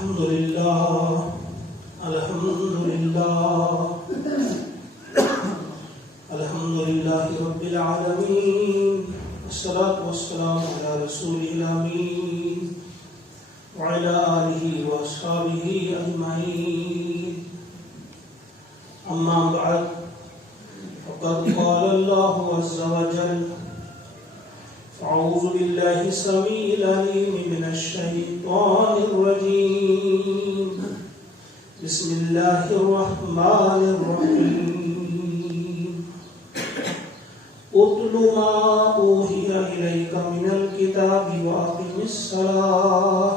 الحمد لله رب العالمين، والصلاة والسلام على رسوله الأمين وعلى آله وأصحابه أجمعين. أما بعد، فقد قال الله عز وجل: أعوذ بالله السميع العليم من الشيطان الرجيم. بسم الله الرحمن الرحيم. اتل ما أوحي إليك من الكتاب وأقم الصلاة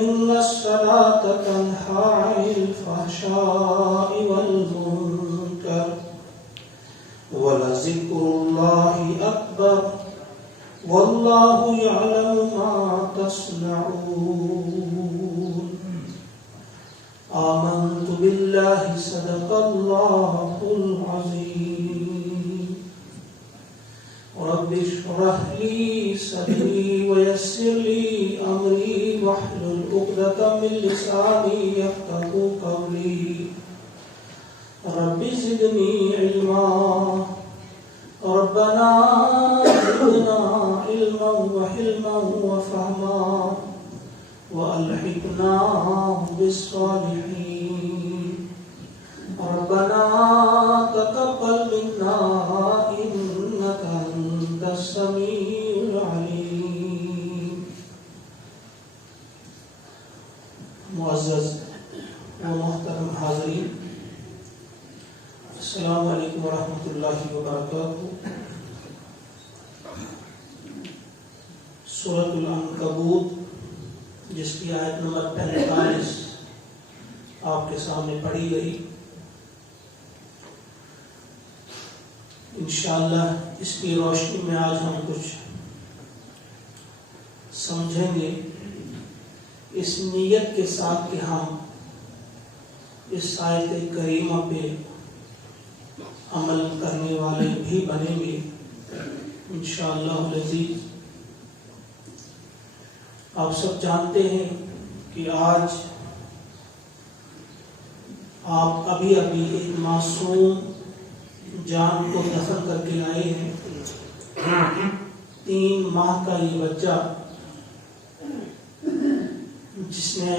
إن الصلاة تنهى عن الفحشاء والمنكر ولذكر الله أكبر والله يعلم ما تصنعون. آمنت بالله صدق الله العظيم. رب اشرح لي صدري ويسر لي أمري واحلل عقدة من لساني يفقهوا قولي. رب زدني علما. ربنا زدنا علما وحلما وفهما وألحقنا بالصالحين. ربنا تقبل منا إنك أنت السميع العليم. معزز و محترم حاضرین، السلام علیکم ورحمۃ اللہ وبرکاتہ. سورۃ العنکبوت، جس کی آیت نمبر 45 آپ کے سامنے پڑھی گئی، انشاءاللہ اس کی روشنی میں آج ہم کچھ سمجھیں گے، اس نیت کے ساتھ کہ ہم اس آیت کریمہ پہ عمل کرنے والے بھی بنیں گے انشاءاللہ العزیز. آپ سب جانتے ہیں کہ آج آپ ابھی ایک معصوم جان کو دفن کر کے لائے ہیں. 3 ماہ کا یہ بچہ جس نے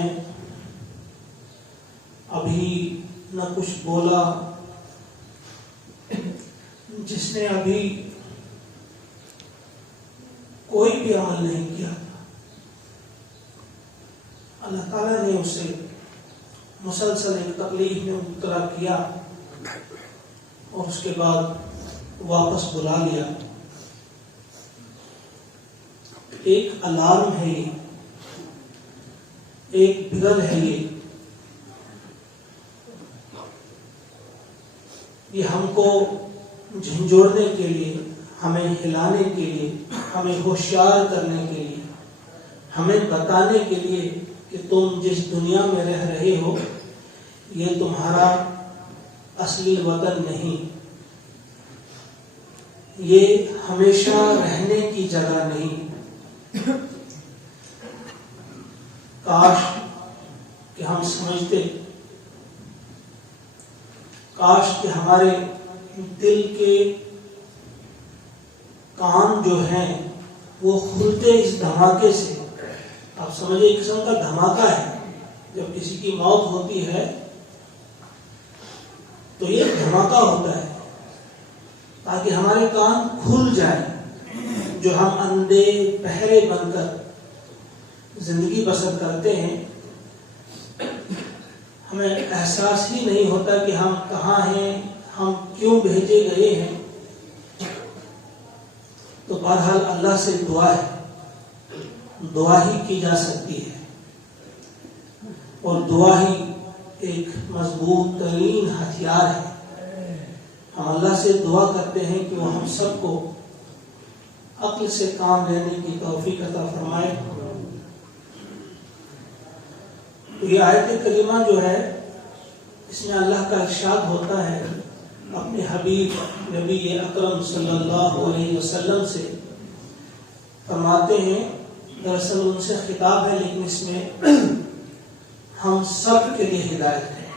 ابھی نہ کچھ بولا، جس نے ابھی کوئی بھی عمل نہیں کیا، اللہ تعالیٰ نے اسے مسلسل ایک تکلیف میں مبتلا کیا اور اس کے بعد واپس بلا لیا. ایک الارم ہے یہ، ایک بگل ہے یہ ہم کو جھنجھوڑنے کے لیے، ہمیں ہلانے کے لیے، ہمیں ہوشیار کرنے کے لیے، ہمیں بتانے کے لیے کہ تم جس دنیا میں رہ رہے ہو یہ تمہارا اصلی وطن نہیں، یہ ہمیشہ رہنے کی جگہ نہیں. کاش کہ ہم سمجھتے، کاش کہ ہمارے دل کے کان جو ہیں وہ کھلتے اس دھماکے سے. آپ سمجھے ایک قسم کا دھماکہ ہے، جب کسی کی موت ہوتی ہے تو یہ دھماکہ ہوتا ہے تاکہ ہمارے کان کھل جائیں. جو ہم اندھے بہرے بن کر زندگی بسر کرتے ہیں، ہمیں احساس ہی نہیں ہوتا کہ ہم کہاں ہیں، ہم کیوں بھیجے گئے ہیں. تو بہرحال اللہ سے دعا ہے، دعا ہی کی جا سکتی ہے، اور دعا ہی ایک مضبوط ترین ہتھیار ہے. ہم اللہ سے دعا کرتے ہیں کہ وہ ہم سب کو عقل سے کام لینے کی توفیق عطا فرمائے. تو یہ آیت کریمہ جو ہے، اس میں اللہ کا ارشاد ہوتا ہے اپنے حبیب نبی اکرم صلی اللہ علیہ وسلم سے. فرماتے ہیں، دراصل ان سے خطاب ہے لیکن اس میں ہم سب کے لیے ہدایت ہے۔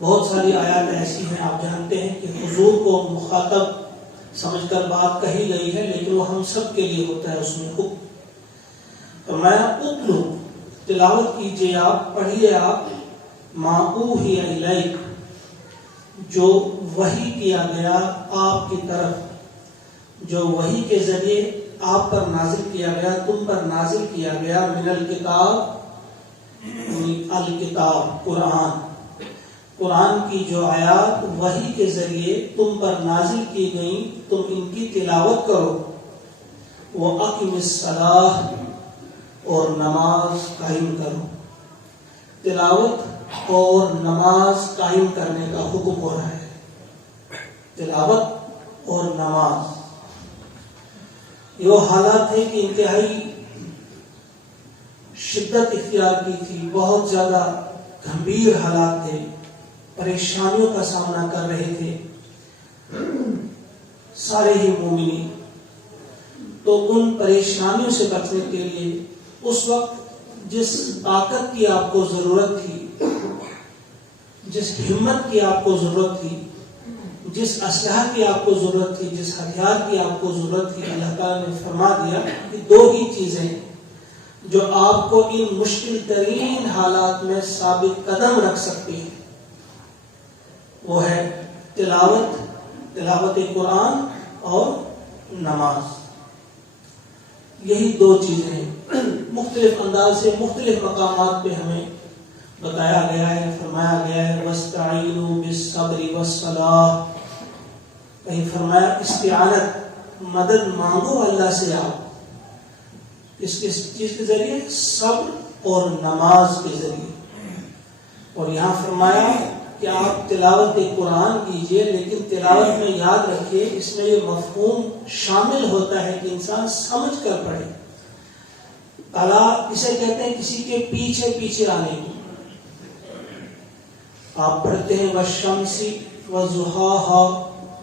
بہت ساری آیات ایسی ہیں، آپ جانتے ہیں کہ حضور کو مخاطب سمجھ کر بات کہی گئی ہے، لیکن وہ ہم سب کے لیے ہوتا ہے اس میں حکم۔ تو میں اتلو، تلاوت کیجئے آپ، پڑھیے آپ، ما اوحی الیک، جو وحی کیا گیا آپ کی طرف، جو وحی کے ذریعے آپ پر نازل کیا گیا، تم پر نازل کیا گیا، من الکتاب، الکتاب قرآن، قرآن کی جو آیات وحی کے ذریعے تم پر نازل کی گئیں، تم ان کی تلاوت کرو، وَأَقِمِ الصَّلَاةَ، اور نماز قائم کرو۔ تلاوت اور نماز قائم کرنے کا حکم ہو رہا ہے۔ تلاوت اور نماز، یہ وہ حالات ہیں کہ انتہائی شدت اختیار کی تھی، بہت زیادہ گھمبیر حالات تھے، پریشانیوں کا سامنا کر رہے تھے سارے ہی مومنین۔ تو ان پریشانیوں سے بچنے کے لیے اس وقت جس طاقت کی آپ کو ضرورت تھی، جس ہمت کی آپ کو ضرورت تھی، جس اسلحہ کی آپ کو ضرورت تھی، جس ہتھیار کی آپ کو ضرورت تھی، اللہ تعالیٰ نے فرما دیا کہ دو ہی چیزیں جو آپ کو ان مشکل ترین حالات میں ثابت قدم رکھ سکتی ہیں، وہ ہے تلاوت قرآن اور نماز۔ یہی دو چیزیں ہیں، مختلف انداز سے مختلف مقامات پہ ہمیں بتایا گیا ہے، فرمایا گیا ہے وَاسْتَعِينُوا بِالصَّبْرِ وَالصَّلَاةِ، کہیں فرمایا استعانت، مدد مانگو اللہ سے آپ، کس چیز کے ذریعے؟ صبر اور نماز کے ذریعے۔ اور یہاں فرمایا کہ آپ تلاوت قرآن کیجئے، لیکن تلاوت میں یاد رکھیے اس میں یہ مفہوم شامل ہوتا ہے کہ انسان سمجھ کر پڑھے۔ تلا اسے کہتے ہیں کسی کے پیچھے پیچھے آنے کی۔ آپ پڑھتے ہیں والشمس وضحاها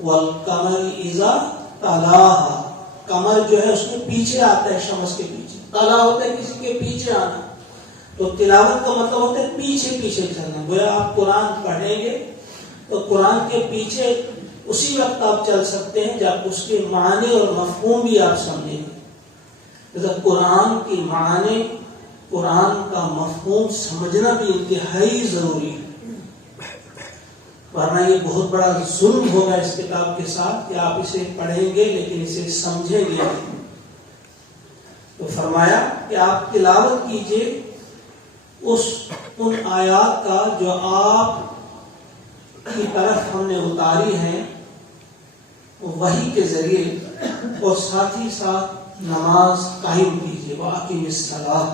والقمر اذا تلاها، قمر جو ہے اس کے پیچھے آتا ہے، شمس کے پیچھے، تلا ہوتا ہے کسی کے پیچھے آنا۔ تو تلاوت کا مطلب ہوتا ہے پیچھے پیچھے چلنا۔ گویا آپ قرآن پڑھیں گے تو قرآن کے پیچھے اسی وقت آپ چل سکتے ہیں جب اس کے معنی اور مفہوم بھی آپ سمجھیں گے۔ جیسے قرآن کی معنی، قرآن کا مفہوم سمجھنا بھی انتہائی ضروری ہے، ورنہ یہ بہت بڑا ظلم ہوگا اس کتاب کے ساتھ کہ آپ اسے پڑھیں گے لیکن اسے سمجھیں گے نہیں۔ تو فرمایا کہ آپ تلاوت کیجئے ان آیات کا جو آپ کی طرف ہم نے اتاری ہیں وحی کے ذریعے، اور ساتھ ہی ساتھ نماز قائم کیجیے۔ وَأَقِمِ الصَّلَاةَ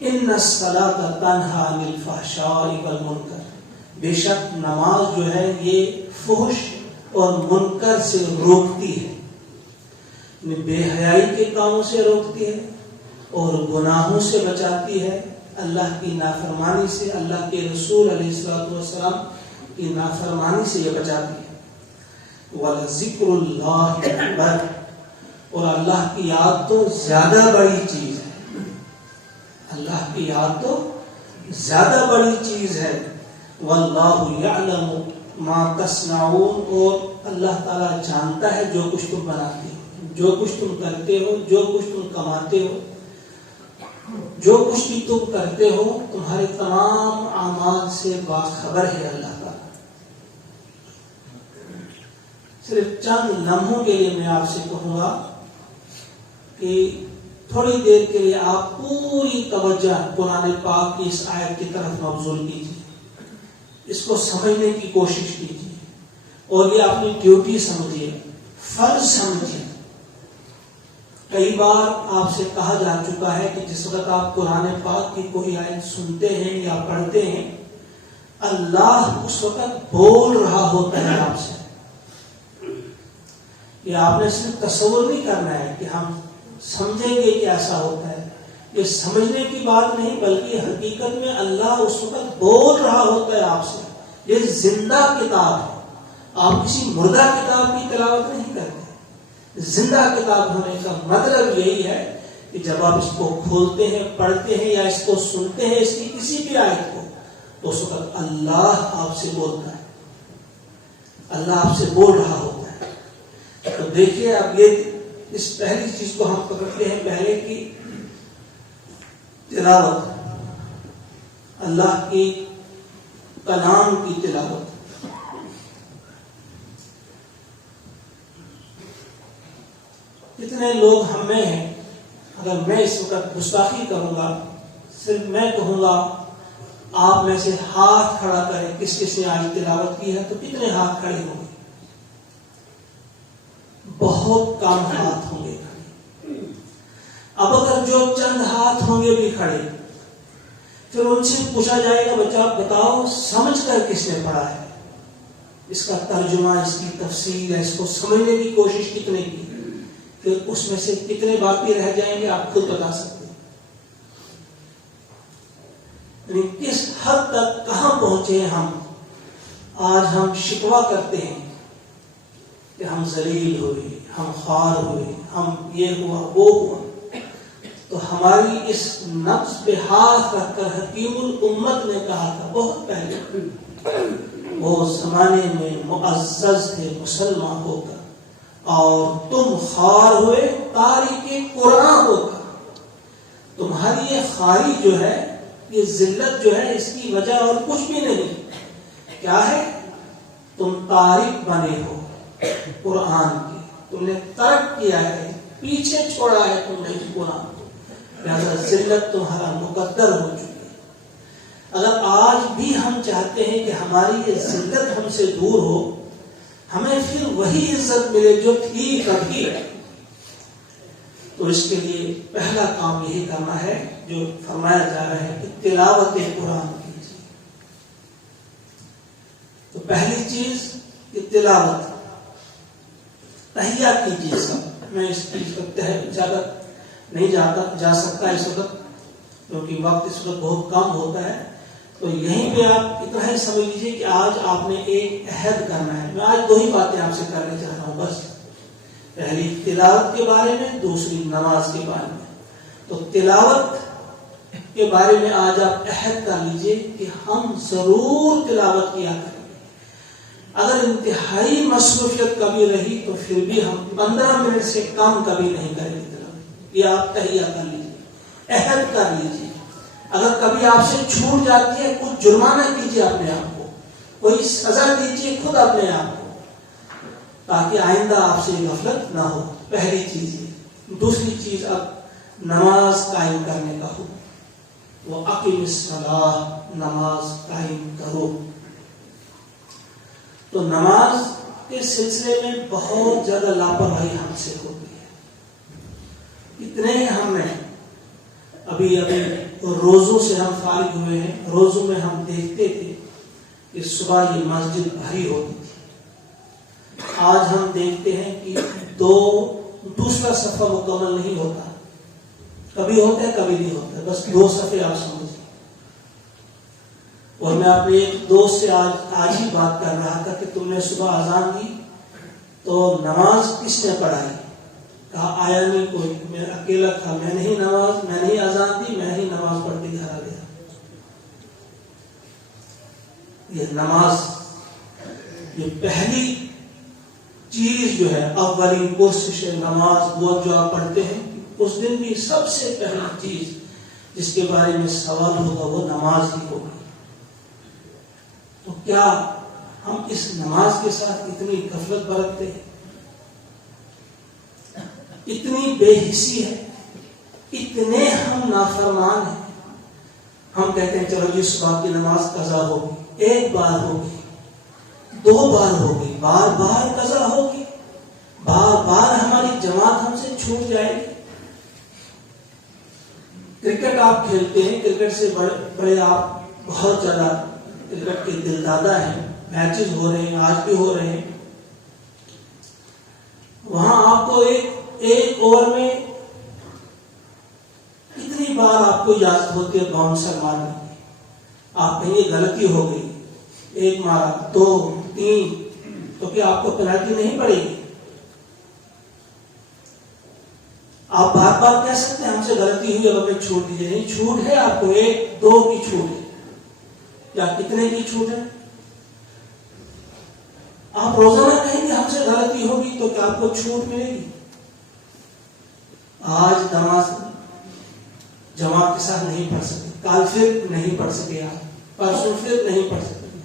إِنَّ الصَّلَاةَ تَنْهَىٰ عَنِ الْفَحْشَاءِ وَالْمُنکَرِ، بے شک نماز جو ہے یہ فحش اور منکر سے روکتی ہے، بے حیائی کے کاموں سے روکتی ہے اور گناہوں سے بچاتی ہے، اللہ کی نافرمانی سے، اللہ کے رسول علیہ السلام کی نافرمانی سے یہ بچاتی ہے۔ وَلَذِكْرُ اللَّهِ أَكْبَرُ، اور اللہ کی یاد تو زیادہ بڑی چیز ہے، اللہ کی یاد تو زیادہ بڑی چیز ہے۔ وَاللَّهُ يَعْلَمُ مَا تَصْنَعُونَ، اور اللہ تعالیٰ جانتا ہے جو کچھ تم بناتے ہو، جو کچھ تم کرتے ہو، جو کچھ تم کماتے ہو، جو کچھ بھی تم کرتے ہو، تمہارے تمام اعمال سے باخبر ہے اللہ تعالیٰ۔ صرف چند لمحوں کے لیے میں آپ سے کہوں گا کہ تھوڑی دیر کے لیے آپ پوری توجہ قرآن پاک کی اس آیت کی طرف مبذول کیجیے، اس کو سمجھنے کی کوشش کیجیے، اور یہ اپنی ڈیوٹی سمجھیے، فرض سمجھیے۔ کئی بار آپ سے کہا جا چکا ہے کہ جس وقت آپ قرآن پاک کی کوئی آیت سنتے ہیں یا پڑھتے ہیں، اللہ اس وقت بول رہا ہوتا ہے آپ سے۔ یہ آپ نے صرف تصور نہیں کرنا ہے کہ ہم سمجھیں گے کہ ایسا ہوتا ہے، یہ سمجھنے کی بات نہیں، بلکہ حقیقت میں اللہ اس وقت بول رہا ہوتا ہے آپ سے۔ یہ زندہ کتاب ہے، آپ کسی مردہ کتاب کی تلاوت نہیں کرتے۔ زندہ کتاب ہونے کا مطلب یہی ہے کہ جب آپ اس کو کھولتے ہیں، پڑھتے ہیں یا اس کو سنتے ہیں، اس کی کسی بھی آیت کو، تو اس وقت اللہ آپ سے بولتا ہے، اللہ آپ سے بول رہا ہوتا ہے۔ تو دیکھیے اب یہ اس پہلی چیز کو ہم پکڑتے ہیں، پہلے کی تلاوت، اللہ کی کلام کی تلاوت۔ کتنے لوگ ہم میں ہیں، اگر میں اس وقت گستاخی کروں گا، صرف میں کہوں گا آپ میں سے ہاتھ کھڑا کریں کس کس نے آج تلاوت کی ہے، تو کتنے ہاتھ کھڑے ہوں گے؟ بہت کم ہاتھ ہوں گے۔ اب اگر جو چند ہاتھ ہوں گے بھی کھڑے، پھر ان سے پوچھا جائے گا بچہ بتاؤ سمجھ کر کس نے پڑھا ہے، اس کا ترجمہ، اس کی تفسیر ہے، اس کو سمجھنے کی کوشش کتنے کی، پھر اس میں سے کتنے باقی رہ جائیں گے آپ خود بتا سکتے ہیں۔ یعنی کس حد تک کہاں پہنچے ہم۔ آج ہم شکوہ کرتے ہیں کہ ہم ذلیل ہوئے، ہم خوار ہوئے، ہم یہ ہوا وہ ہوا۔ تو ہماری اس نفس پہ ہاتھ رکھ کر حکیم الامت نے کہا تھا بہت پہلے، وہ زمانے میں معزز تھے مسلمان ہو کر، اور تم خوار ہوئے تاریخ قرآن ہو کر۔ تمہاری یہ خواری جو ہے، یہ ذلت جو ہے، اس کی وجہ اور کچھ بھی نہیں، کیا ہے؟ تم تارک بنے ہو قرآن کی، تم نے ترک کیا ہے، پیچھے چھوڑا ہے تم نے قرآن کو، لہذا ذلت تمہارا مقدر ہو چکی ہے۔ اگر آج بھی ہم چاہتے ہیں کہ ہماری یہ ذلت ہم سے دور ہو، ہمیں پھر وہی عزت ملے جو تھی کبھی، تو اس کے لیے پہلا کام یہی کرنا ہے جو فرمایا جا رہا ہے کہ تلاوت قرآن کیجیے۔ تو پہلی چیز کہ تلاوت، تہیہ کیجیے سب۔ میں اس چیز پر زیادہ نہیں جا سکتا اس وقت، کیونکہ وقت اس وقت بہت کم ہوتا ہے۔ تو یہیں پہ آپ اتنا ہی سمجھ لیجیے کہ آج آپ نے ایک عہد کرنا ہے۔ میں آج دو ہی باتیں آپ سے کرنے چاہ رہا ہوں بس، پہلی تلاوت کے بارے میں، دوسری نماز کے بارے میں۔ تو تلاوت کے بارے میں آج آپ عہد کر لیجئے کہ ہم ضرور تلاوت کیا کریں گے۔ اگر انتہائی مصروفیت کبھی رہی تو پھر بھی ہم 15 منٹ سے کم کبھی نہیں کریں گے تلاوت۔ یہ آپ تہیہ کر لیجئے، عہد کر لیجئے۔ اگر کبھی آپ سے چھوٹ جاتی ہے، کچھ جرمانہ کیجئے اپنے آپ کو، کوئی سزا دیجئے خود اپنے آپ کو، تاکہ آئندہ آپ سے غفلت نہ ہو۔ پہلی چیز یہ۔ دوسری چیز، اب نماز قائم کرنے کا حکم، وہ اقیم الصلاۃ، نماز قائم کرو۔ تو نماز کے سلسلے میں بہت زیادہ لاپرواہی ہم سے ہوتی ہے۔ اتنے ہم میں ابھی روزوں سے ہم فارغ ہوئے ہیں، روزوں میں ہم دیکھتے تھے کہ صبح یہ مسجد بھری ہوتی تھی، آج ہم دیکھتے ہیں کہ دوسرا صفحہ مکمل نہیں ہوتا، کبھی ہوتا ہے کبھی نہیں ہوتا، بس 2 صفحے آپ سمجھیں۔ اور میں اپنے ایک دوست سے آج ہی بات کر رہا تھا کہ تم نے صبح اذان دی تو نماز کس نے پڑھائی؟ کہا آیا نہیں کوئی، میں اکیلا تھا، میں نہیں اذان دی، میں ہی نماز پڑھ کے گھر آ گیا۔ یہ نماز، یہ پہلی چیز جو ہے، اولین کوشش نماز، وہ جو آپ پڑھتے ہیں، اس دن بھی سب سے پہلی چیز جس کے بارے میں سوال ہوگا وہ نماز ہی ہوگی۔ تو کیا ہم اس نماز کے ساتھ اتنی غفلت برتتے ہیں، اتنی بے حسی ہے، اتنے ہم نافرمان ہیں؟ ہم کہتے ہیں چلو جی صبح کی نماز قضا ہوگی، 1 بار ہوگی، 2 بار ہوگی، بار بار قضا ہوگی، بار بار ہماری جماعت ہم سے چھوٹ جائے گی۔ کرکٹ آپ کھیلتے ہیں، کرکٹ سے بڑے آپ بہت زیادہ کرکٹ کے دل دادا ہیں، میچز ہو رہے ہیں، آج بھی ہو رہے ہیں، وہاں آپ کو ایک اوور میں کتنی بار آپ کو اجازت ہوتی ہے باؤنسر مارنے کی؟ آپ کہیں یہ غلطی ہو گئی، 1 مارا، 2، 3، تو کیا آپ کو پینالٹی نہیں پڑے گی؟ آپ بار بار کہہ سکتے ہیں ہم سے غلطی ہوئی اب ہمیں چھوٹ دیجیے. نہیں، چھوٹ ہے آپ کو 1-2 کی چھوٹ ہے یا کتنے کی چھوٹ ہے؟ آپ روزانہ کہیں گے ہم سے غلطی ہوگی تو کیا آپ کو چھوٹ ملے گی؟ آج نماز جماعت کے ساتھ نہیں پڑھ سکے، کل پھر نہیں پڑھ سکے، آپ پرسوں پھر نہیں پڑھ سکے.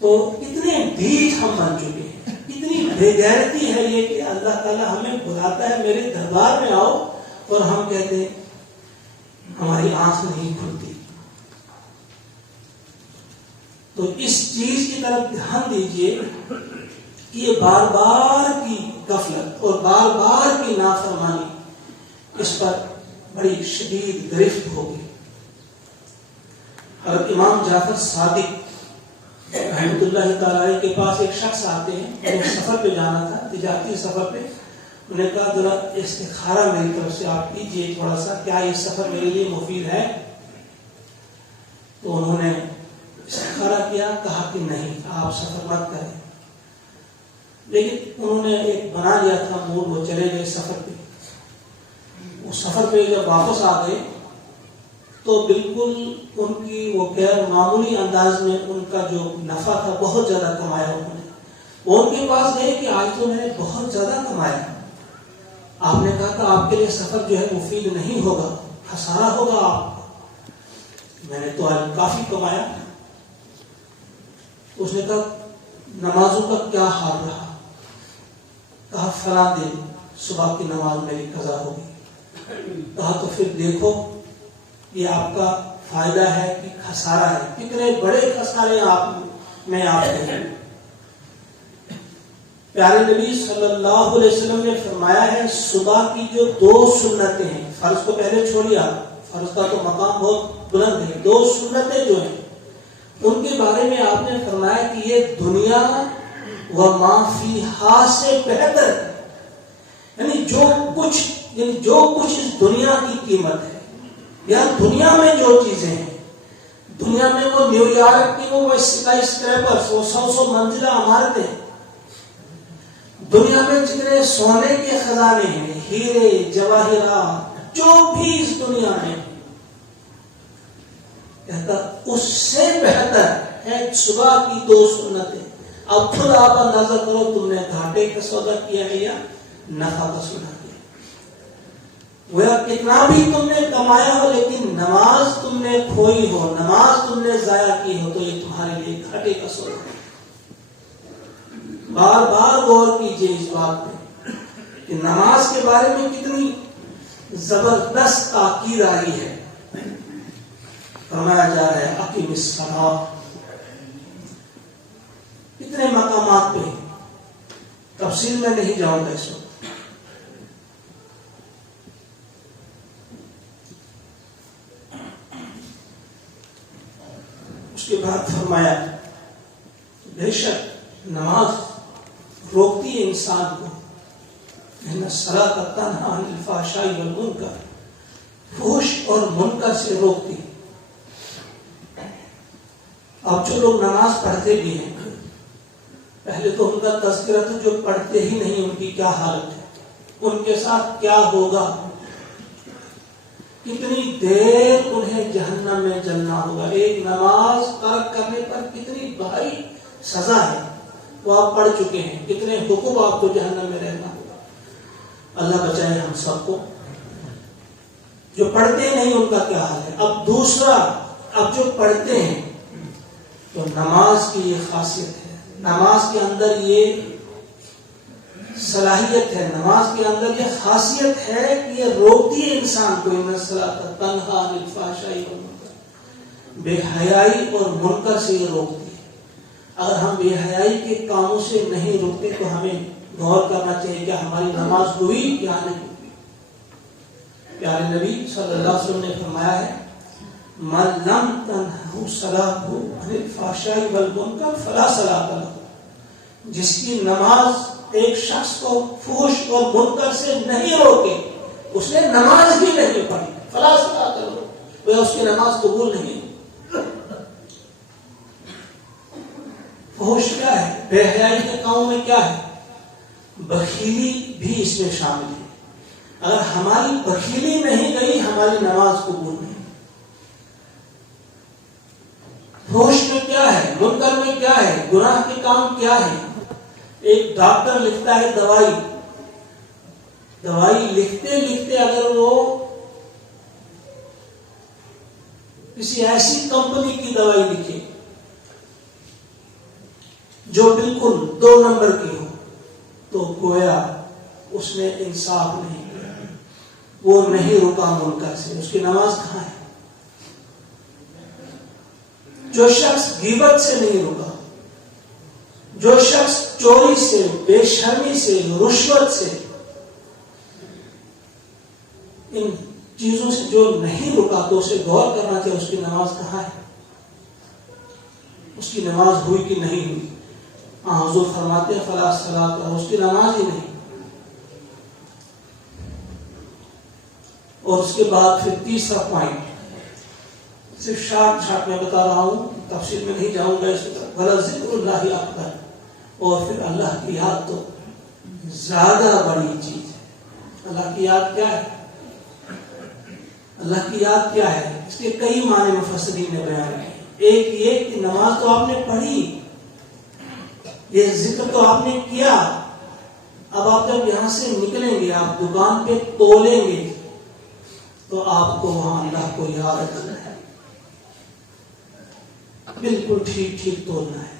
تو کتنے ڈھیٹ ہم بن چکے ہیں، کتنی بے غیرتی ہے یہ کہ اللہ تعالیٰ ہمیں بلاتا ہے میرے دربار میں آؤ اور ہم کہتے ہیں ہماری آنکھ نہیں کھلتی. تو اس چیز کی طرف دھیان دیجئے کہ یہ بار بار کی غفلت اور بار بار کی نافرمانی اس پر بڑی شدید گرفت ہوگی. اور امام جعفر صادق رحمۃ اللہ تعالی کے پاس ایک شخص آتے ہیں، انہیں سفر پہ جانا تھا، تجارتی سفر پہ. انہوں نے کہا ذرا استخارہ میری طرف سے آپ کیجیے تھوڑا سا، کیا یہ سفر میرے لیے مفید ہے؟ تو انہوں نے استخارہ کیا، کہا کہ نہیں آپ سفر مت کریں. لیکن انہوں نے ایک بنا لیا تھا موڈ، وہ چلے گئے سفر پہ. وہ سفر پہ جب واپس آ گئے تو بالکل ان کی وہ غیر معمولی انداز میں ان کا جو نفع تھا بہت زیادہ کمایا انہوں نے. وہ ان کے پاس گئے کہ آج تو میں نے بہت زیادہ کمایا. آپ نے کہا کہ آپ کے لیے سفر جو ہے مفید نہیں ہوگا، خسارہ ہوگا آپ کو. میں نے تو آج کافی کمایا. اس نے کہا نمازوں کا کیا حال رہا؟ کہا فلاں دن صبح کی نماز میری قضا ہوگی. کہا تو پھر دیکھو یہ آپ کا فائدہ ہے کہ خسارہ ہے؟ کتنے بڑے خسارے آپ میں آپ ہیں. پیارے نبی صلی اللہ علیہ وسلم نے فرمایا ہے صبح کی جو 2 سنتیں ہیں، فرض کو پہلے چھوڑیا، فرض کا تو مقام بہت بلند ہے، 2 سنتیں جو ہیں ان کے بارے میں آپ نے فرمایا کہ یہ دنیا و ما فیہا سے بہتر ہے. یعنی جو کچھ اس دنیا کی قیمت ہے یا دنیا میں جو چیزیں ہیں، دنیا میں وہ نیو یارک کی وہ اسکائی اسکریپرز، وہ 100 منزلہ عمارتیں، دنیا میں جتنے سونے کے خزانے ہیں، ہیرے جواہرات، جو بھی اس دنیا میں کہتا اس سے بہتر ہے صبح کی 2 سنتیں. اب خود آپ اندازہ کرو تم نے گھاٹے کا سودا کیا ہے یا نفع کا سودا کیا. وہ کتنا بھی تم نے کمایا ہو لیکن نماز تم نے کھوئی ہو، نماز تم نے ضائع کی ہو تو یہ تمہارے لیے گھاٹے کا سودا ہے. بار بار غور کیجئے اس بات پہ کہ نماز کے بارے میں کتنی زبردست تاکید آئی ہے. فرمایا جا رہا ہے اقیم الصلاۃ. کتنے مقامات پہ، تفصیل میں نہیں جاؤں گا اس وقت. اس کے بعد فرمایا بے شک نماز روکتی ہے انسان کو، ان الصلاۃ تنہی عن الفحشاء والمنکر، فحش اور منکر سے روکتی. اب جو لوگ نماز پڑھتے بھی ہیں، پہلے تو ان کا تذکرہ تو جو پڑھتے ہی نہیں ان کی کیا حالت ہے، ان کے ساتھ کیا ہوگا، کتنی دیر انہیں جہنم میں جلنا ہوگا. ایک نماز ترک کرنے پر کتنی بھاری سزا ہے وہ آپ پڑھ چکے ہیں، کتنے حقوق آپ کو جہنم میں رہنا ہوگا. اللہ بچائے ہم سب کو. جو پڑھتے نہیں ان کا کیا حال ہے. اب دوسرا، اب جو پڑھتے ہیں تو نماز کی یہ خاصیت ہے، نماز کے اندر یہ صلاحیت ہے، نماز کے اندر یہ خاصیت ہے کہ یہ روکتی ہے انسان کو. ان الصلاۃ تنہی عن الفحشاء والمنکر، بے حیائی اور منکر سے یہ روکتی ہے. اگر ہم بے حیائی کے کاموں سے نہیں روکتے تو ہمیں غور کرنا چاہیے کہ ہماری نماز ہوئی یا نہیں ہوئی. پیارے نبی صلی اللہ علیہ وسلم نے فرمایا ہے من لم تنہ صلاۃہ عن الفحشاء والمنکر فلا صلاۃ لہ. جس کی نماز ایک شخص کو فحش اور منکر سے نہیں روکے اس نے نماز بھی نہیں پڑھی، فلا صلاۃ لہ، وہ اس کی نماز قبول نہیں. فحش کیا ہے؟ بے حیائی کے کاموں میں کیا ہے؟ بخیلی بھی اس میں شامل ہے. اگر ہماری بخیلی نہیں گئی ہماری نماز قبول نہیں. ہوش میں کیا ہے، منکر میں کیا ہے، گناہ کے کام کیا ہے. ایک ڈاکٹر لکھتا ہے دوائی لکھتے لکھتے اگر وہ کسی ایسی کمپنی کی دوائی لکھے جو بالکل 2 نمبر کی ہو تو گویا اس نے انصاف نہیں کیا، وہ نہیں رکا منکر سے، اس کی نماز کہاں ہے؟ جو شخص غیبت سے نہیں رکا، جو شخص چوری سے، بے شرمی سے، رشوت سے، ان چیزوں سے جو نہیں رکا تو اسے غور کرنا چاہیے اس کی نماز کہاں ہے، اس کی نماز ہوئی کہ نہیں ہوئی. حضور فرماتے ہیں فلا صلاۃ لہ، اس کی نماز ہی نہیں. اور اس کے بعد پھر تیسرا پوائنٹ صرف شارٹ میں بتا رہا ہوں، تفصیل میں نہیں جاؤں گا اس طرح. بھلا ذکر اللہ اکبر، اور پھر اللہ کی یاد تو زیادہ بڑی چیز ہے. اللہ کی یاد کیا ہے؟ اللہ کی یاد کیا ہے؟ اس کے کئی معنی مفسرین نے بیان کیے. ایک یہ کہ نماز تو آپ نے پڑھی، یہ ذکر تو آپ نے کیا، اب آپ جب یہاں سے نکلیں گے، آپ دکان پہ تولیں گے تو آپ کو وہاں اللہ کو یاد کرنا ہے، بالکل ٹھیک ٹھیک تولنا ہے.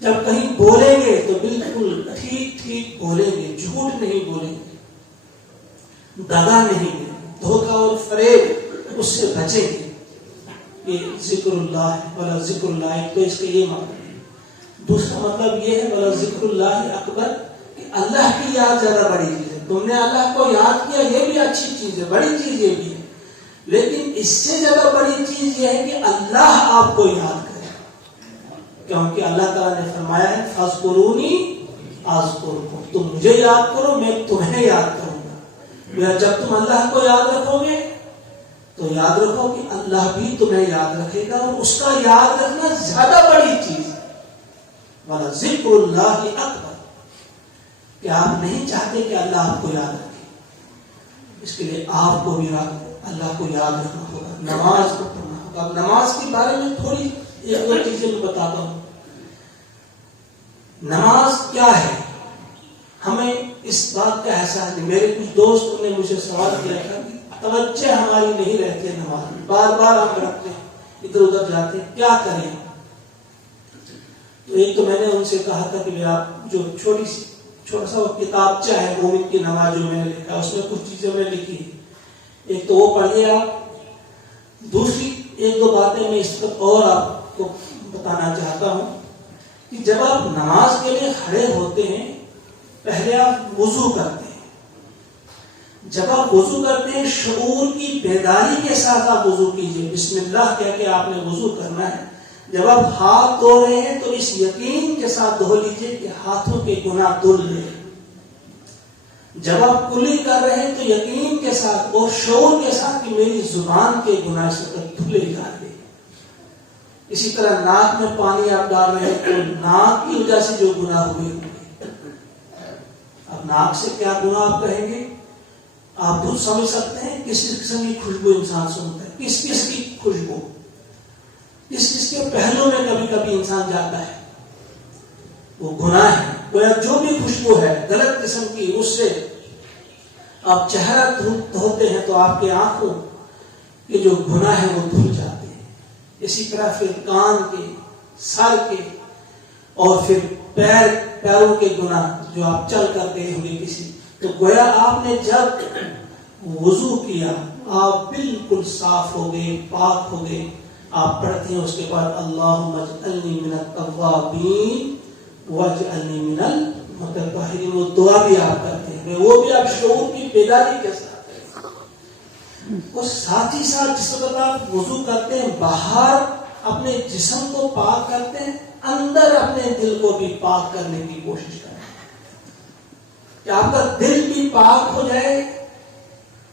جب کہیں بولیں گے تو بالکل ٹھیک ٹھیک بولیں گے، جھوٹ نہیں بولیں گے، دغا نہیں گے، دھوکہ اور فریب اس سے بچیں گے. یہ ذکر اللہ ہے. بلا ذکر اللہ، ایک تو اس کے یہ مطلب ہے. دوسرا مطلب یہ ہے بلا ذکر اللہ اکبر، کہ اللہ کی یاد زیادہ بڑی چیز ہے. تم نے اللہ کو یاد کیا، یہ بھی اچھی چیز ہے، بڑی چیز یہ بھی ہے، لیکن اس سے زیادہ بڑی چیز یہ ہے کہ اللہ آپ کو یاد کرے. کیونکہ اللہ تعالیٰ نے فرمایا ہے فاذکرونی اذکرکم، تم مجھے یاد کرو میں تمہیں یاد کروں گا. جب تم اللہ کو یاد رکھو گے تو یاد رکھو کہ اللہ بھی تمہیں یاد رکھے گا، اور اس کا یاد رکھنا زیادہ بڑی چیز ہے. والا ذکر اللہ اکبر، کہ آپ نہیں چاہتے کہ اللہ آپ کو یاد رکھے، اس کے لیے آپ کو بھی اللہ کو یاد رکھنا ہوگا، نماز کو پڑھنا ہوگا. اب نماز کے بارے میں تھوڑی 1-2 چیزیں میں بتاتا ہوں. نماز کیا ہے، ہمیں اس بات کا احساس نہیں. میرے کچھ دوست نے مجھے سوال کیا تھا کہ توجہ ہماری نہیں رہتی ہے نماز میں، بار بار ہم رکھتے ہیں، ادھر ادھر جاتے ہیں، کیا کریں؟ تو ایک تو میں نے ان سے کہا تھا کہ آپ جو چھوٹا سا کتابچہ ہے مومن کی نماز جو میں نے لکھا، اس میں کچھ چیزیں میں لکھی، ایک تو وہ پڑھیے آپ. دوسری 1-2 باتیں میں اس پر اور آپ کو بتانا چاہتا ہوں کہ جب آپ نماز کے لیے کھڑے ہوتے ہیں پہلے آپ وضو کرتے ہیں. جب آپ وضو کرتے ہیں شعور کی بیداری کے ساتھ آپ وضو کیجئے، بسم اللہ کہہ کے آپ نے وضو کرنا ہے. جب آپ ہاتھ دھو رہے ہیں تو اس یقین کے ساتھ دھو لیجئے کہ ہاتھوں کے گناہ دھل گئے. جب آپ کلی کر رہے ہیں تو یقین کے ساتھ اور شعور کے ساتھ کہ میری زبان کے گناہ سے دھلے جا رہے. اسی طرح ناک میں پانی آپ ڈال رہے ہیں تو ناک کی وجہ سے جو گناہ ہوئے ہوں گے. اب ناک سے کیا گناہ آپ کہیں گے؟ آپ خود سمجھ سکتے ہیں کس قسم کی خوشبو انسان سنتا ہے، کس کس کی خوشبو، کس کس کے پہلو میں کبھی کبھی انسان جاتا ہے، وہ گناہ ہے. جو بھی خوشبو ہے غلط قسم کی، اس سے آپ چہرہ دھوتے ہیں تو آپ کے آنکھوں کے جو گناہ ہے وہ دھل جاتے ہیں. اسی طرح پھر کان کے، سر کے، اور پھر پیروں کے گناہ جو آپ چل کر گئے ہوں گے کسی، تو گویا آپ نے جب وضو کیا آپ بالکل صاف ہو گئے، پاک ہو گئے. آپ پڑھتے ہیں اس کے بعد اللہم اجعلنی من التوابین واجعلنی من المتطہرین، وہ دعا بھی آپ کرتے ہیں، وہ بھی آپ شعور کی بیداری کے ساتھ کرتے ہیں. اور ساتھ ہی ساتھ جس وقت آپ وضو کرتے ہیں باہر اپنے جسم کو پاک کرتے ہیں، اندر اپنے دل کو بھی پاک کرنے کی کوشش کریں کہ آپ کا دل بھی پاک ہو جائے.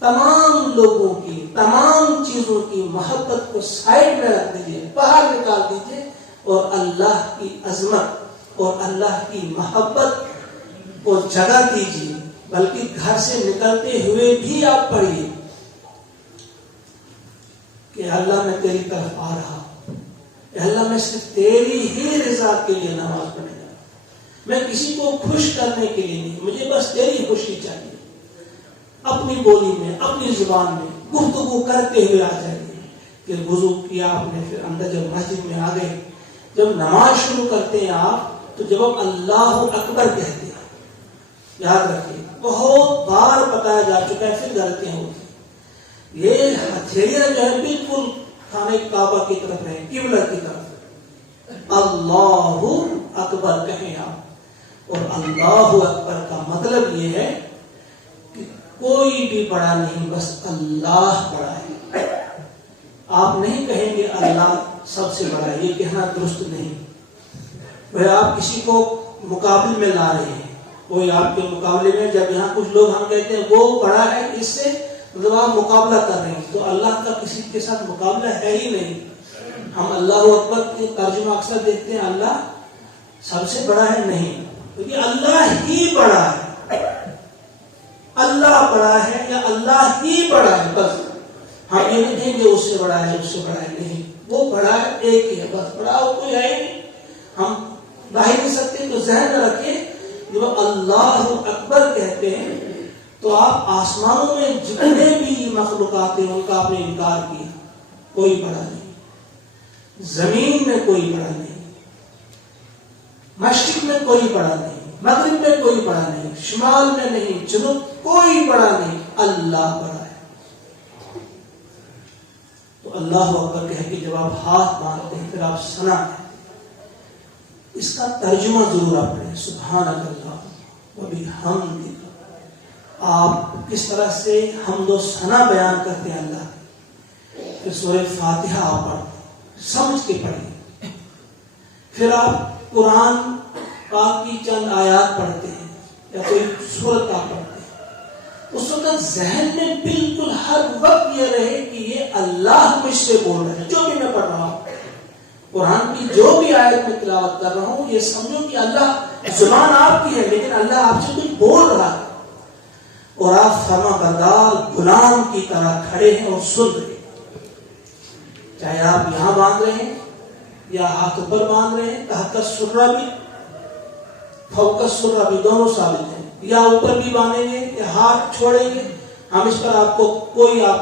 تمام لوگوں کی، تمام چیزوں کی محبت کو سائڈ میں رکھ دیجئے، باہر نکال دیجئے، اور اللہ کی عظمت اور اللہ کی محبت کو جگہ دیجئے. بلکہ گھر سے نکلتے ہوئے بھی آپ پڑھیے کہ اللہ میں تیری طرف آ رہا ہوں، کہ اللہ میں صرف تیری ہی رضا کے لیے نماز پڑھنے جا رہا ہوں، میں کسی کو خوش کرنے کے لیے نہیں، مجھے بس تیری خوشی چاہیے۔ اپنی بولی میں، اپنی زبان میں گفتگو کرتے ہوئے آ جائیے۔ پھر وضو کیا آپ نے، پھر اندر جب مسجد میں آ گئے، جب نماز شروع کرتے ہیں آپ، تو جب آپ اللہ اکبر کہتے ہیں، یاد رکھیے بہت بار بتایا جا چکا ہے، پھر غلطیاں ہوتی ہیں۔ یہ ہتھیلیاں جو ہے بالکل خانہ کعبہ کی طرف رہیں، قبلہ کی طرف، اللہ اکبر کہیں آپ۔ اور اللہ اکبر کا مطلب یہ ہے کہ کوئی بھی بڑا نہیں، بس اللہ بڑا ہے۔ آپ نہیں کہیں گے اللہ سب سے بڑا ہے، یہ کہنا درست نہیں۔ وہ آپ کسی کو مقابلے میں لا رہے ہیں، کوئی آپ کے مقابلے میں، جب یہاں کچھ لوگ ہم کہتے ہیں وہ بڑا ہے، اس سے مطلب آپ مقابلہ کر رہے ہیں، تو اللہ کا کسی کے ساتھ مقابلہ ہے ہی نہیں۔ ہم اللہ اکبر کے ترجمہ اکثر دیکھتے ہیں اللہ سب سے بڑا ہے، نہیں، کیونکہ اللہ ہی بڑا ہے، اللہ بڑا ہے یا اللہ ہی بڑا ہے، بس۔ ہم یہ نہیں کہیں گے اس سے بڑا ہے، اس سے بڑا ہے، نہیں، وہ بڑا ہے، ایک ہی ہے، بس، بڑا کوئی ہے ہی نہیں۔ ہم ظاہر نہیں سکتے، تو ذہن میں رکھیں جب اللہ اکبر کہتے ہیں تو آپ آسمانوں میں جتنے بھی مخلوقات ہیں ان کا آپ نے انکار کیا، کوئی بڑا نہیں، زمین میں کوئی بڑا نہیں، مشرق میں کوئی بڑا نہیں، مغرب میں کوئی بڑا نہیں، شمال میں نہیں، جنوب کوئی بڑا نہیں، اللہ بڑا ہے۔ تو اللہ اکبر کہہ کے جب آپ ہاتھ مارتے ہیں، پھر آپ ثنا کہتے ہیں، اس کا ترجمہ ضرور آپ پڑھیں، سبحانک اللہ و بحمدک۔ آپ کس طرح سے حمد و ثنا بیان کرتے ہیں اللہ کی۔ پھر سورہ فاتحہ آپ پڑھتے ہیں، سمجھ کے پڑھیں۔ پھر آپ قرآن پاک کی چند آیات پڑھتے ہیں یا کوئی سورت آپ پڑھتے ہیں، اس وقت ذہن میں بالکل ہر وقت یہ رہے کہ یہ اللہ مجھ سے بول رہے ہیں، جو بھی میں پڑھ رہا ہوں، قرآن کی جو بھی آیت میں تلاوت کر رہا ہوں، یہ سمجھو کہ اللہ، زبان آپ کی ہے لیکن اللہ آپ سے کچھ بول رہا ہے، اور آپ فرما بردار غلام کی طرح کھڑے ہیں اور سن رہے ہیں۔ چاہے آپ یہاں باندھ رہے ہیں یا ہاتھ اوپر باندھ رہے ہیں، تحت السرہ بھی فوق السرہ بھی، دونوں ثابت ہیں، یا اوپر بھی باندھیں گے یا ہاتھ چھوڑیں گے، ہم اس پر آپ کو کوئی آپ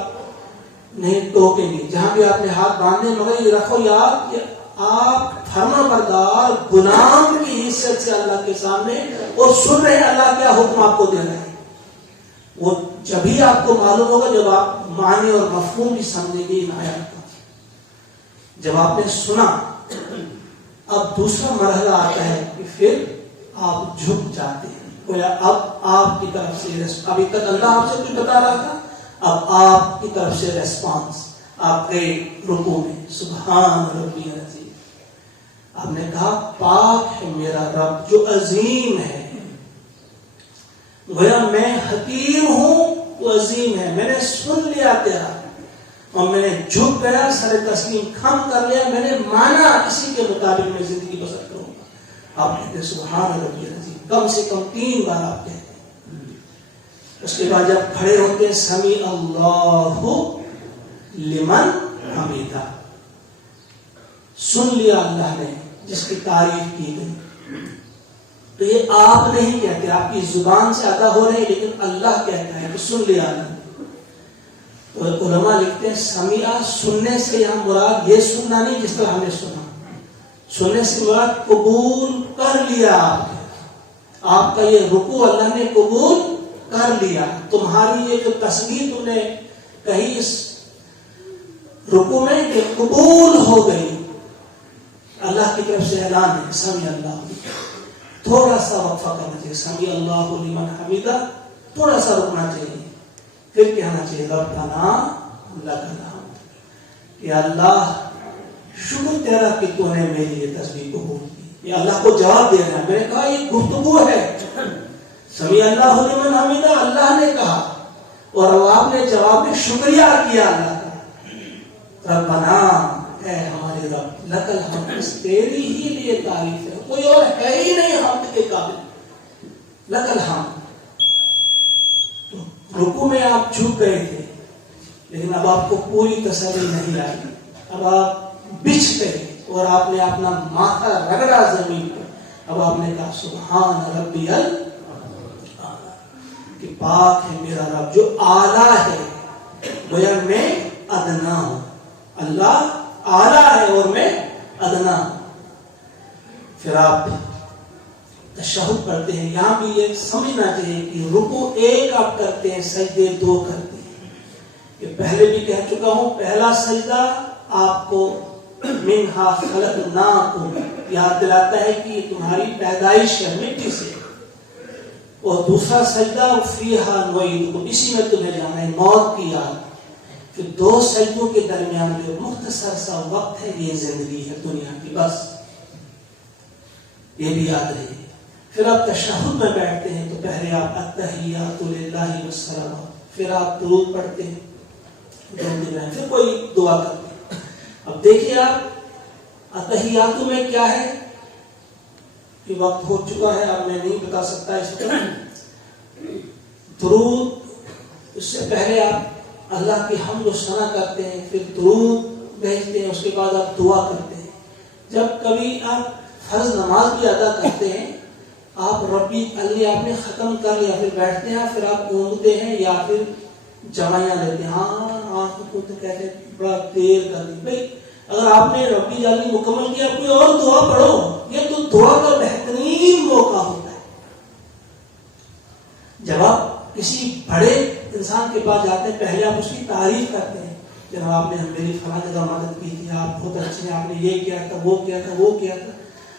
نہیں ٹوکیں گے، جہاں بھی آپ نے ہاتھ باندھے، مگر یہ رکھو یاد کہ آپ فرما بردار غلام کی حیثیت سے اللہ کے سامنے اور سن رہے ہیں اللہ کیا حکم آپ کو دے رہے ہیں۔ وہ جبھی آپ کو معلوم ہوگا جب آپ معنی اور مفہوم بھی سمجھیں گے ان آیات کا۔ جب آپ نے سنا، اب دوسرا مرحلہ آتا ہے کہ پھر آپ جھک جاتے ہیں، اب آپ کی طرف سے، ابھی تک اللہ آپ سے کچھ بتا رہا تھا، اب آپ کی طرف سے ریسپانس، آپ گئے رکوع میں، سبحان ربی العظیم، آپ نے کہا پاک ہے میرا رب جو عظیم ہے، گویا میں حکیم ہوں تو عظیم ہے، میں نے سن لیا تیرا اور میں نے جھک گیا، سر تسلیم خم کر لیا، میں نے مانا، اسی کے مطابق میں زندگی بسر کروں گا۔ آپ کہتے ہیں سبحان ربی العظیم، کم سے کم 3 بار آپ کہتے ہیں۔ اس کے بعد جب کھڑے ہوتے ہیں، سمیع اللہ لمن حمیدہ، سن لیا اللہ نے جس کی تعریف کی گئی۔ تو یہ آپ نہیں کہتے، آپ کی زبان سے ادا ہو رہے ہیں، لیکن اللہ کہتا ہے کہ سن لیا اللہ نے۔ تو علماء لکھتے ہیں سمیع، سننے سے یہاں مراد یہ سننا نہیں جس طرح ہم نے سنا، سننے سے مراد قبول کر لیا آپ کا یہ رکوع اللہ نے قبول کر لیا، تمہاری یہ جو تسبیح تم نے کہی اس رکوع میں یہ قبول ہو گئی، اللہ کی طرف سے اعلان ہے، سمیع اللہ۔ تھوڑا سا وقفہ کرنا چاہیے، سمیع اللہ لمن حمیدہ، تھوڑا سا رکنا چاہیے، پھر کہنا چاہیے ربنا لک الحمد، کہ اللہ شکر تیرا کہ تو نے میری یہ تسبیح قبول کی۔ یہ اللہ کو جواب دینا ہے، میں نے کہا یہ گفتگو ہے، سمیع اللہ لمن حمیدہ اللہ نے کہا، اور آپ نے جواب میں شکریہ کیا اللہ کا، ربنا اے ہمارے رب، لک الحمد، تیری ہی لیے تعریف ہے، کوئی اور ہے ہی نہیں حمد کے قابل، لک الحمد۔ رکوع میں آپ جھک گئے تھے لیکن اب آپ کو پوری تسلی نہیں آئی, اب آپ بچھ گئے اور آپ نے اپنا ماتھا رگڑا زمین پر. اب آپ نے کہا سبحان ربی الاعلی, کہ پاک ہے میرا رب جو اعلیٰ ہے, گویا میں ادنا ہوں. اللہ اعلیٰ ہے اور میں ادنا ہوں. پھر آپ تشہد پڑھتے ہیں. یہاں بھی یہ سمجھنا چاہیے کہ رکوع ایک آپ کرتے ہیں, سجدے دو کرتے ہیں. یہ پہلے بھی کہہ چکا ہوں, پہلا سجدہ آپ کو منہا خلقناکم یاد دلاتا ہے کہ یہ تمہاری پیدائش ہے مٹی سے, اور دوسرا سجدہ فیہا نعیدکم, اسی میں تمہیں جانا ہے, موت کی یاد. پھر دو سجدوں کے درمیان جو مختصر سا وقت ہے یہ زندگی ہے دنیا کی, بس یہ بھی یاد رہے. پھر آپ تشہد میں بیٹھتے ہیں تو پہلے آپ التحیات للہ والسلام, پھر آپ درود پڑھتے ہیں, پھر کوئی دعا کرتے ہیں. اب دیکھیے آپ التحیات میں کیا ہے کہ وقت ہو چکا ہے, اب میں نہیں بتا سکتا اس طرح. درود, اس سے پہلے آپ اللہ کی حمد و ثنا کرتے ہیں, پھر درود بھیجتے ہیں, اس کے بعد آپ دعا کرتے ہیں. جب کبھی آپ فرض نماز بھی ادا کرتے ہیں, آپ ربی اللہ آپ نے ختم کر لیا, پھر بیٹھتے ہیں, پھر آپ اونگتے ہیں یا پھر جوائیاں لیتے ہیں. ہاں کو تو کہتے ہیں بڑا دیر کر دی. بھائی اگر آپ نے ربی اللہ مکمل کیا, کوئی اور دعا پڑھو. یہ تو دعا کا بہترین موقع ہوتا ہے. جب آپ کسی بڑے انسان کے پاس جاتے ہیں, پہلے آپ اس کی تعریف کرتے ہیں, جناب آپ نے میری فلاں جگہ مدد کی تھی, آپ بہت اچھے ہیں, آپ نے یہ کیا تھا, وہ کیا تھا, وہ کیا تھا.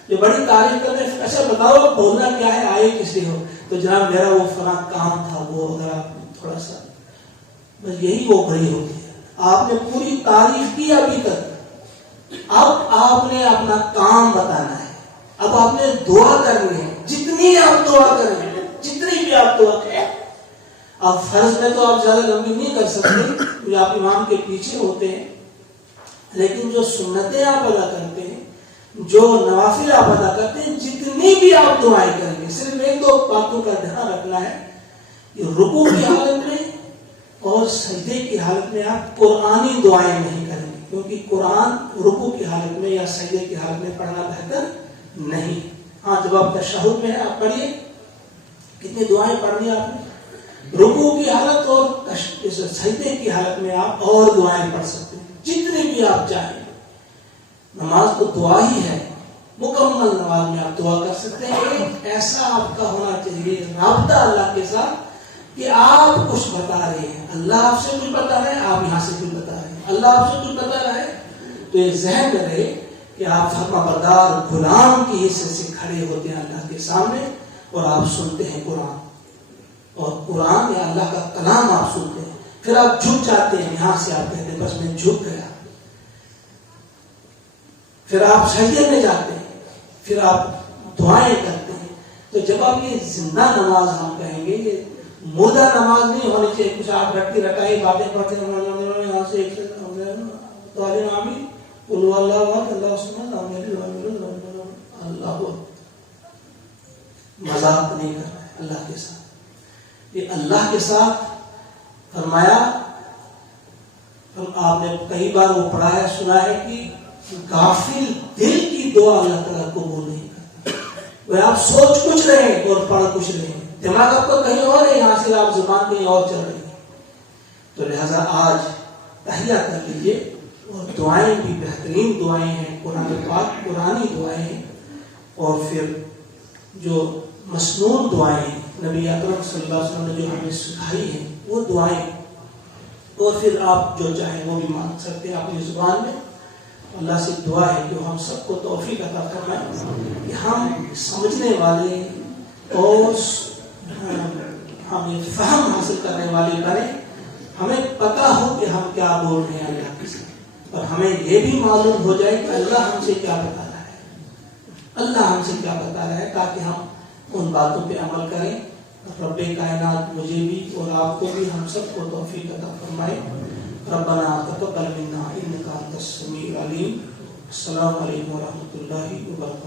جو بڑی تعریف کرتے ہیں, اچھا بتاؤ بولنا کیا ہے, آئے کس لیے ہو, تو جناب میرا وہ فلاں کام تھا, وہ اگر آپ تھوڑا سا, بس یہی وہ بڑی ہوتی ہے. آپ نے پوری تعریف کی ابھی تک, اب آپ نے اپنا کام بتانا ہے, اب آپ نے دعا کرنی ہے. جتنی آپ دعا کریں, جتنی بھی آپ دعا کریں, آپ فرض میں تو آپ زیادہ لمبی نہیں کر سکتے, جو آپ امام کے پیچھے ہوتے ہیں, لیکن جو سنتیں آپ ادا کرتے ہیں, جو نوافل آپ ادا کرتے ہیں, جتنی بھی آپ دعائیں کریں گے, صرف ایک دو باتوں کا دھیان رکھنا ہے کہ رکوع کی حالت میں اور سجدے کی حالت میں آپ قرآنی دعائیں نہیں کریں گے, کیونکہ قرآن رکوع کی حالت میں یا سجدے کی حالت میں پڑھنا بہتر نہیں. ہاں جب آپ تشہد میں آپ پڑھیے, کتنی دعائیں پڑھنی آپ نے, رکوع کی حالت اور سجدے کی حالت میں آپ اور دعائیں پڑھ سکتے ہیں, جتنی بھی آپ چاہیں. نماز تو دعا ہی ہے, مکمل نماز میں آپ دعا کر سکتے ہیں. ایک ایسا آپ کا ہونا چاہیے رابطہ اللہ کے ساتھ کہ آپ کچھ بتا رہے ہیں, اللہ آپ سے کچھ بتا رہے ہیں, آپ یہاں سے کچھ بتا رہے ہیں, اللہ آپ سے کچھ بتا رہا ہے, تو یہ ذہن میں رہے کہ آپ فرما بردار غلام کی حصے سے کھڑے ہوتے ہیں اللہ کے سامنے, اور آپ سنتے ہیں قرآن, اور قرآن یا اللہ کا کلام آپ سنتے ہیں. پھر آپ جھک جاتے ہیں, یہاں سے آپ کہتے ہیں بس میں جھک گیا. پھر آپ سجدے میں جاتے ہیں, پھر آپ دعائیں کرتے ہیں. تو جب آپ یہ زندہ نماز ہم کہیں گے, یہ مردہ نماز نہیں ہونی چاہیے. کچھ آپ رکھتی رکھائی باتیں پڑھتے ہیں, یہاں سے ایک اللہ مذاق نہیں کر رہا ہے اللہ کے ساتھ. یہ اللہ کے ساتھ فرمایا, آپ نے کئی بار وہ پڑھا ہے, سنا ہے کہ غافل دل کی دعا اللہ تعالیٰ قبول نہیں کرتا. وہ آپ سوچ کچھ رہے ہیں اور پڑھ کچھ رہے ہیں, دماغ آپ کا کہیں اور ہے, یہاں سے آپ زبان کہیں اور چل رہی ہے. تو لہذا آج تحیہ کر لیجیے, اور دعائیں بھی بہترین دعائیں ہیں, قرآن پاک قرآنی دعائیں ہیں, اور پھر جو مسنون دعائیں نبی اکرم صلی اللہ علیہ وسلم نے جو ہمیں سکھائی ہیں وہ دعائیں, اور پھر آپ جو چاہیں وہ بھی مانگ سکتے ہیں اپنی زبان میں. اللہ سے دعا ہے کہ ہم سب کو توفیق عطا فرمائے کہ ہم سمجھنے والے اور ہم یہ فہم حاصل کرنے والے بنیں. ہمیں پتہ ہو کہ ہم کیا بول رہے ہیں اللہ کے ساتھ, اور ہمیں یہ بھی معلوم ہو جائے کہ اللہ ہم سے کیا بتا رہا ہے, اللہ ہم سے کیا بتا رہا ہے, تاکہ ہم ان باتوں پہ عمل کریں. رب کائنات مجھے بھی اور آپ کو بھی, ہم سب کو توفیق عطا فرمائے. ربنا تقبل منا انك انت السميع العليم. السلام علیکم ورحمۃ اللہ وبرکاتہ.